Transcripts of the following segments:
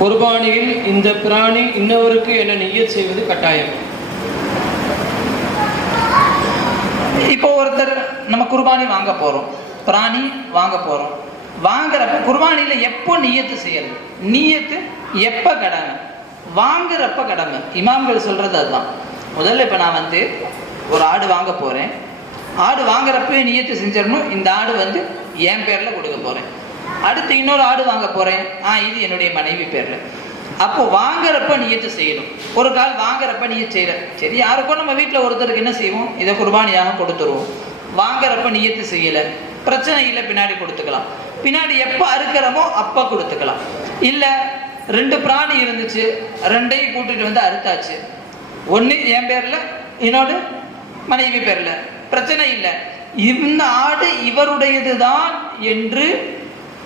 குர்பானியில் இந்த பிராணி இன்னவருக்கு என நெய்ய செய்வது கட்டாயம்? இப்போ ஒருத்தர் நம்ம குர்பானி வாங்க போறோம். பிராணி வாங்க போறோம். வாங்குறப்ப குர்பானியில எப்போ நீயத்து செய்யறது? நீயத்து எப்ப கடமை? வாங்குறப்ப கடமை. இமாம்கள் சொல்றது அதுதான். முதல்ல இப்ப நான் வந்து ஒரு ஆடு வாங்க போறேன். ஆடு வாங்குறப்ப நியத்து செஞ்சிடணும். இந்த ஆடு வந்து என் பேர்ல கொடுக்க போறேன். அடுத்து இன்னொரு ஆடு வாங்க போறேன். ஆ இது என்னுடைய மனைவி பேர்ல. அப்போ வாங்குறப்ப நீயத்து செய்யணும். ஒரு கால் வாங்குறப்ப நியத்து செய்யற. சரி யாருக்கும் நம்ம வீட்டில் ஒருத்தருக்கு என்ன செய்வோம்? இதை குர்பானியாக கொடுத்துருவோம். வாங்குறப்ப நீயத்து செய்யல. பிரச்சனை இல்லை பின்னாடி கொடுத்துக்கலாம். பின்னாடி எப்போ அறுக்கிறமோ அப்போ கொடுத்துக்கலாம். இல்லை ரெண்டு பிராணி இருந்துச்சு ரெண்டையும் கூட்டிட்டு வந்து அறுத்தாச்சு. ஒன்று என் பேரில் இன்னொன்று மனைவி பேரில். பிரச்சனை இல்லை. இந்த ஆடு இவருடையது தான் என்று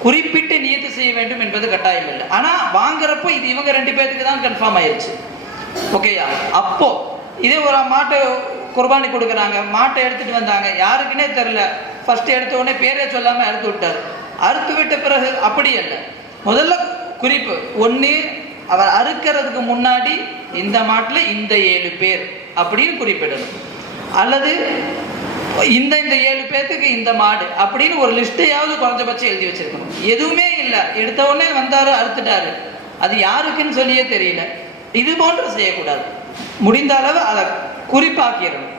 குறிப்பிட்டு நியத்து செய்ய வேண்டும் என்பது கட்டாயம் இல்லை. ஆனால் வாங்குறப்போ இது இவங்க ரெண்டு பேருக்கு தான் கன்ஃபார்ம் ஆயிடுச்சு ஓகேயா அப்போ இதே ஒரு மாட்டை குர்பானி கொடுக்குறாங்க. மாட்டை எடுத்துட்டு வந்தாங்க. யாருக்குன்னே தெரில ஃபர்ஸ்ட் எடுத்த உடனே பேரே சொல்லாம அறுத்து விட்டார். அறுத்து விட்ட பிறகு அப்படி அல்ல. முதல்ல குறிப்பு ஒன்று அவர் அறுக்கிறதுக்கு முன்னாடி இந்த மாட்டில் இந்த ஏழு பேர் அப்படின்னு குறிப்பிடணும். அல்லது இந்த இந்த ஏழு பேர்த்துக்கு இந்த மாடு அப்படின்னு ஒரு லிஸ்ட்டையாவது குறைஞ்சபட்சம் எழுதி வச்சிருக்கணும். எதுவுமே இல்லை. எடுத்த உடனே வந்தாரு அறுத்துட்டாரு. அது யாருக்குன்னு சொல்லியே தெரியல. இது போன்று செய்யக்கூடாது. முடிந்த அளவு அதை குறிப்பாக்கிடணும்.